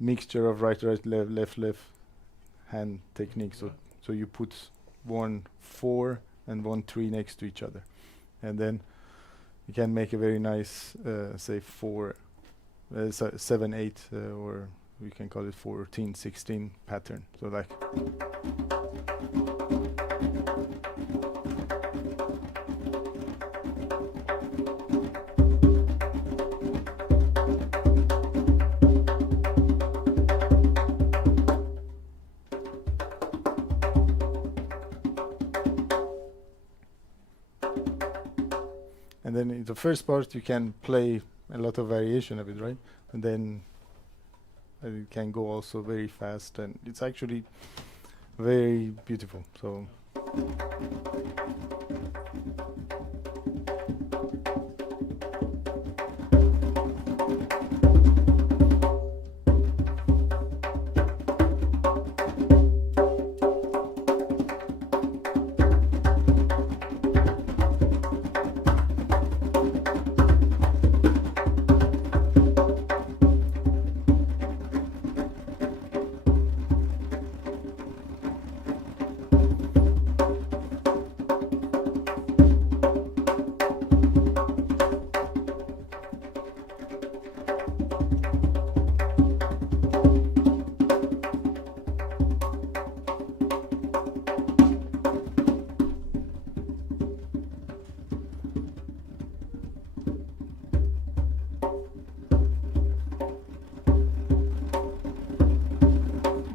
mixture of right, left hand technique, so you put 1 4 and 1 3 next to each other, and then you can make a very nice say 7 8 or we can call it 14 16 pattern. So like and then in the first part you can play a lot of variation of it, right? And then it can go also very fast, and it's actually very beautiful. So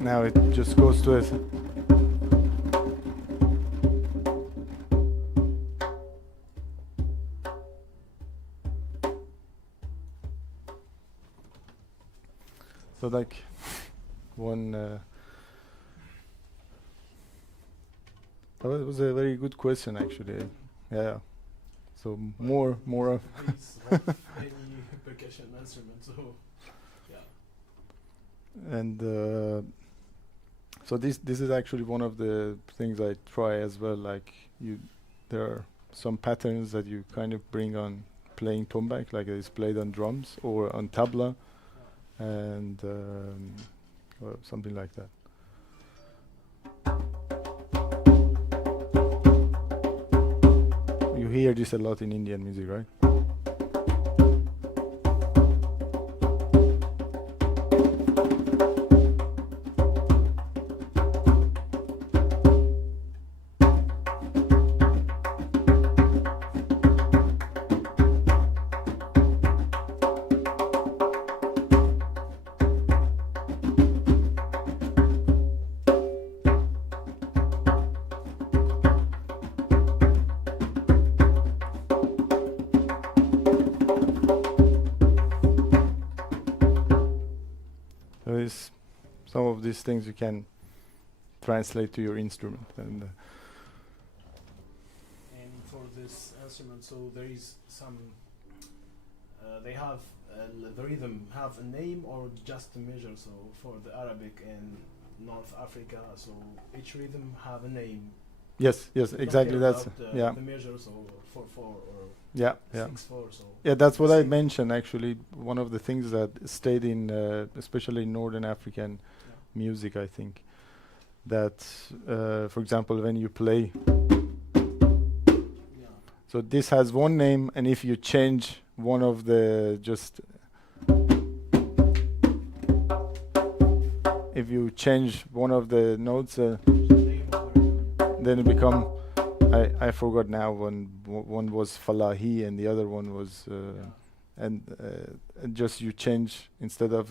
now it just goes to it. So like one. That was a very good question, actually. Yeah. So more of. Base of any percussion instrument. So yeah. And so this is actually one of the things I try as well. Like there are some patterns that you kind of bring on playing tombak, like it's played on drums or on tabla, and or something like that. You hear this a lot in Indian music, right? There is some of these things you can translate to your instrument, and And for this instrument, so there is some. They have the rhythm have a name or just a measure. So for the Arabic and North Africa, so each rhythm have a name. yes, You don't exactly. care That's about yeah, the measure. So 4/4 or yeah, yeah. 6/4. So Yeah, that's what I same. mentioned actually. One of the things that stayed in, especially in Northern African Yeah. music, I think, that, for example, when you play, Yeah. so this has one name, and if you change one of the if you change one of the notes, Name of the rhythm. then it become. I forgot now. One was falahi and the other one was. And just you change instead of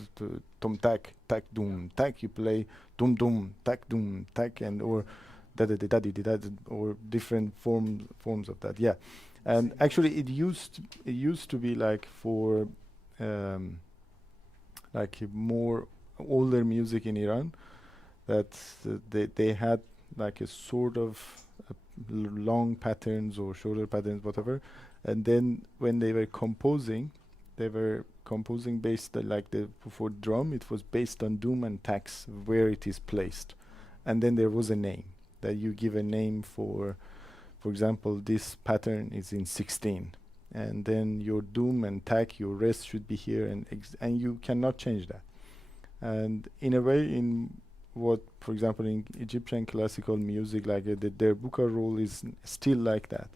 tum tak tak dum tak, you play dum dum tak, and or da da da da da da, or different forms of that. Yeah, and Same. actually it used to be like for like more older music in Iran, that they had like a sort of long patterns or shorter patterns, whatever, and then when they were composing based like for drum, it was based on dum and tax where it is placed, and then there was a name that you give a name for example, this pattern is in 16, and then your dum and tak, your rest should be here, and you cannot change that. And in a way, in what, for example, in Egyptian classical music, like the derbuka role is still like that.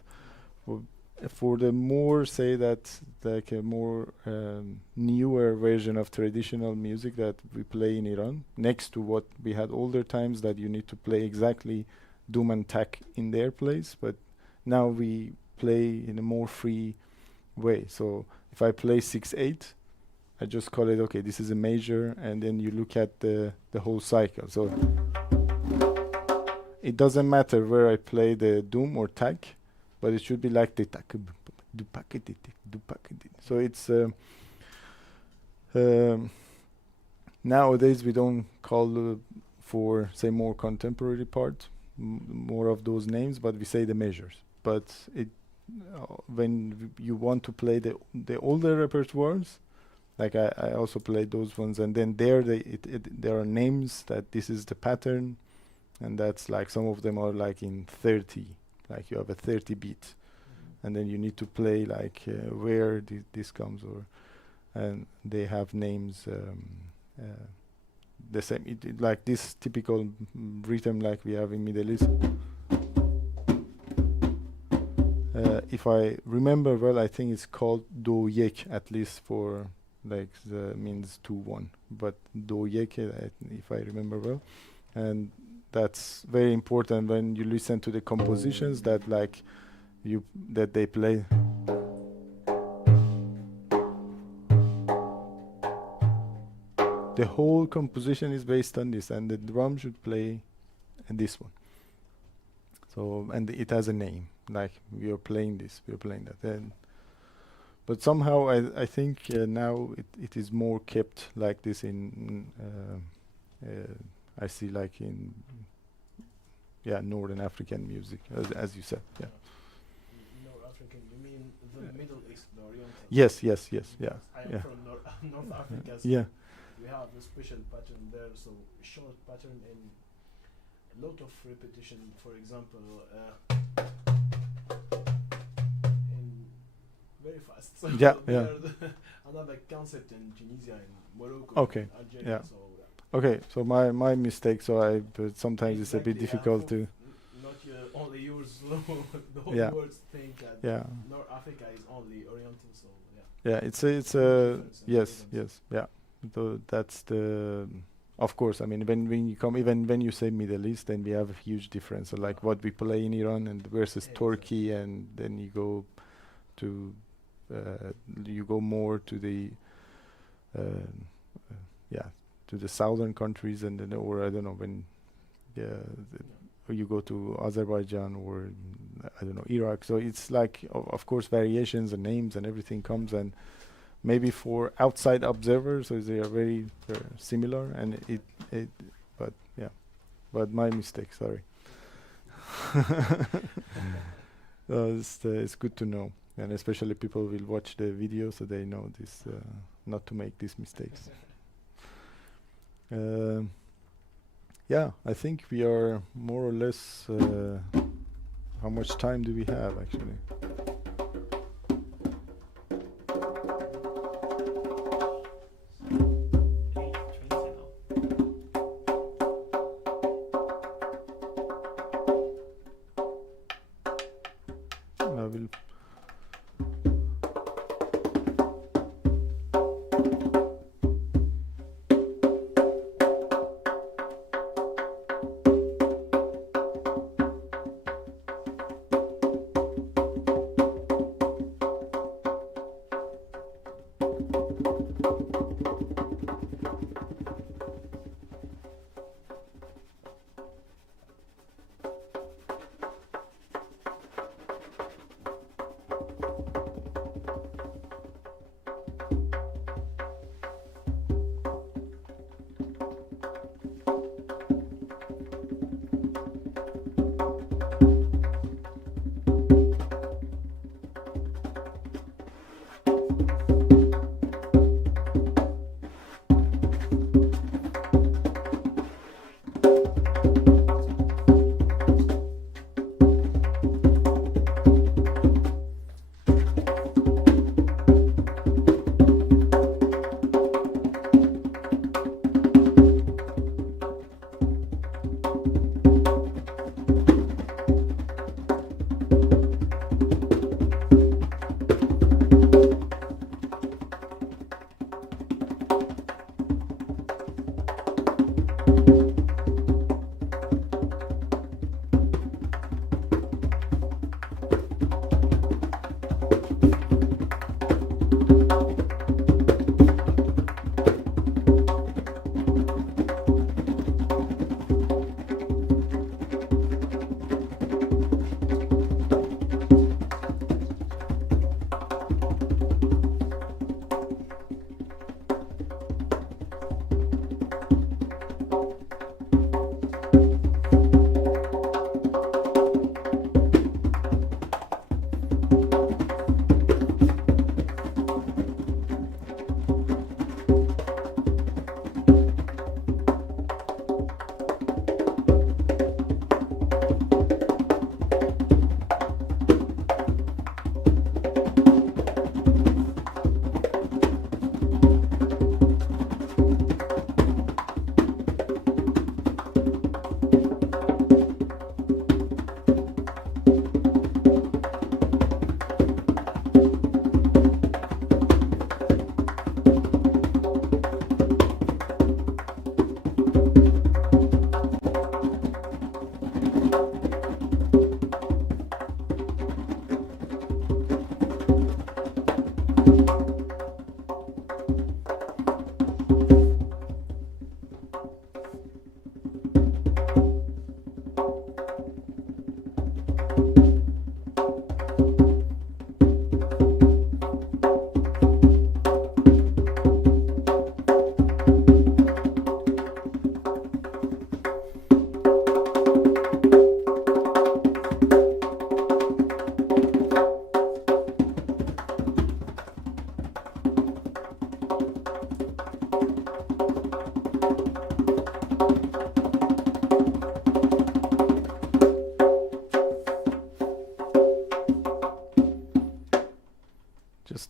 For the more, say that, like a more newer version of traditional music that we play in Iran, next to what we had older times, that you need to play exactly dum and tak in their place, but now we play in a more free way. So if I play 6/8, I just call it, okay, this is a major, and then you look at the whole cycle. So it doesn't matter where I play the dum or tak, but it should be like the tak. So it's nowadays we don't call for, say, more contemporary part more of those names, but we say the measures. But it when you want to play the older repertoires, like I also played those ones, and then there are names that this is the pattern, and that's like some of them are like in 30, like you have a 30 beat, and then you need to play like where this comes, or and they have names the same, like this typical rhythm like we have in Middle East. If I remember well, I think it's called do yek, at least for like the means 2-1, but do yek, if I remember well, and that's very important when you listen to the compositions that like that they play. The whole composition is based on this, and the drum should play this one. So, and it has a name, like we are playing this, we are playing that. And but somehow I think now it is more kept like this in I see like in Northern African music, as you said. Yeah. North African, you mean the Middle East, the Oriental? Yes. Yeah. I am Yeah. from North Africa, so Yeah. we have a special pattern there, so short pattern and a lot of repetition. For example, in very fast. So Yeah, they yeah. are another concept in Tunisia and Morocco, Okay, and Algeria. yeah. So Okay, so my mistake. So but sometimes it's a bit exactly, difficult to. not only use the whole Yeah. words think that Yeah. North Africa is only Oriental. So Yeah, it's a difference in yes, rhythms. yeah. That's the. Of course, I mean when you come, even when you say Middle East, then we have a huge difference. So like what we play in Iran and versus Yeah, Turkey, and then you go to you go more to the to the southern countries, and then, or I don't know, when or you go to Azerbaijan, or I don't know, Iraq. So it's like of course variations and names and everything comes, and maybe for outside observers, so they are very similar, and but my mistake, sorry. It's good to know, and especially people will watch the video so they know this, not to make these mistakes. I think we are more or less. How much time do we have actually? I will.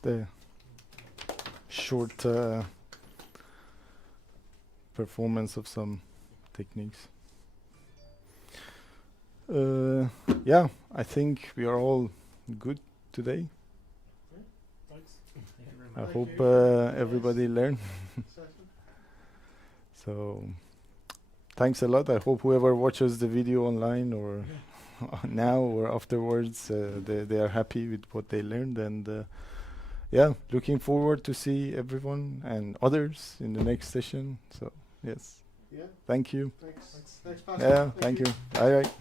the short performance of some techniques. Yeah, I think we are all good today. Thanks. I Thank hope you. everybody learned. So thanks a lot. I hope whoever watches the video online or now or afterwards, they are happy with what they learned, and yeah, looking forward to see everyone and others in the next session. So yes, Yeah, thank you. thanks. Thanks, Pasha. Yeah, thank you. All right.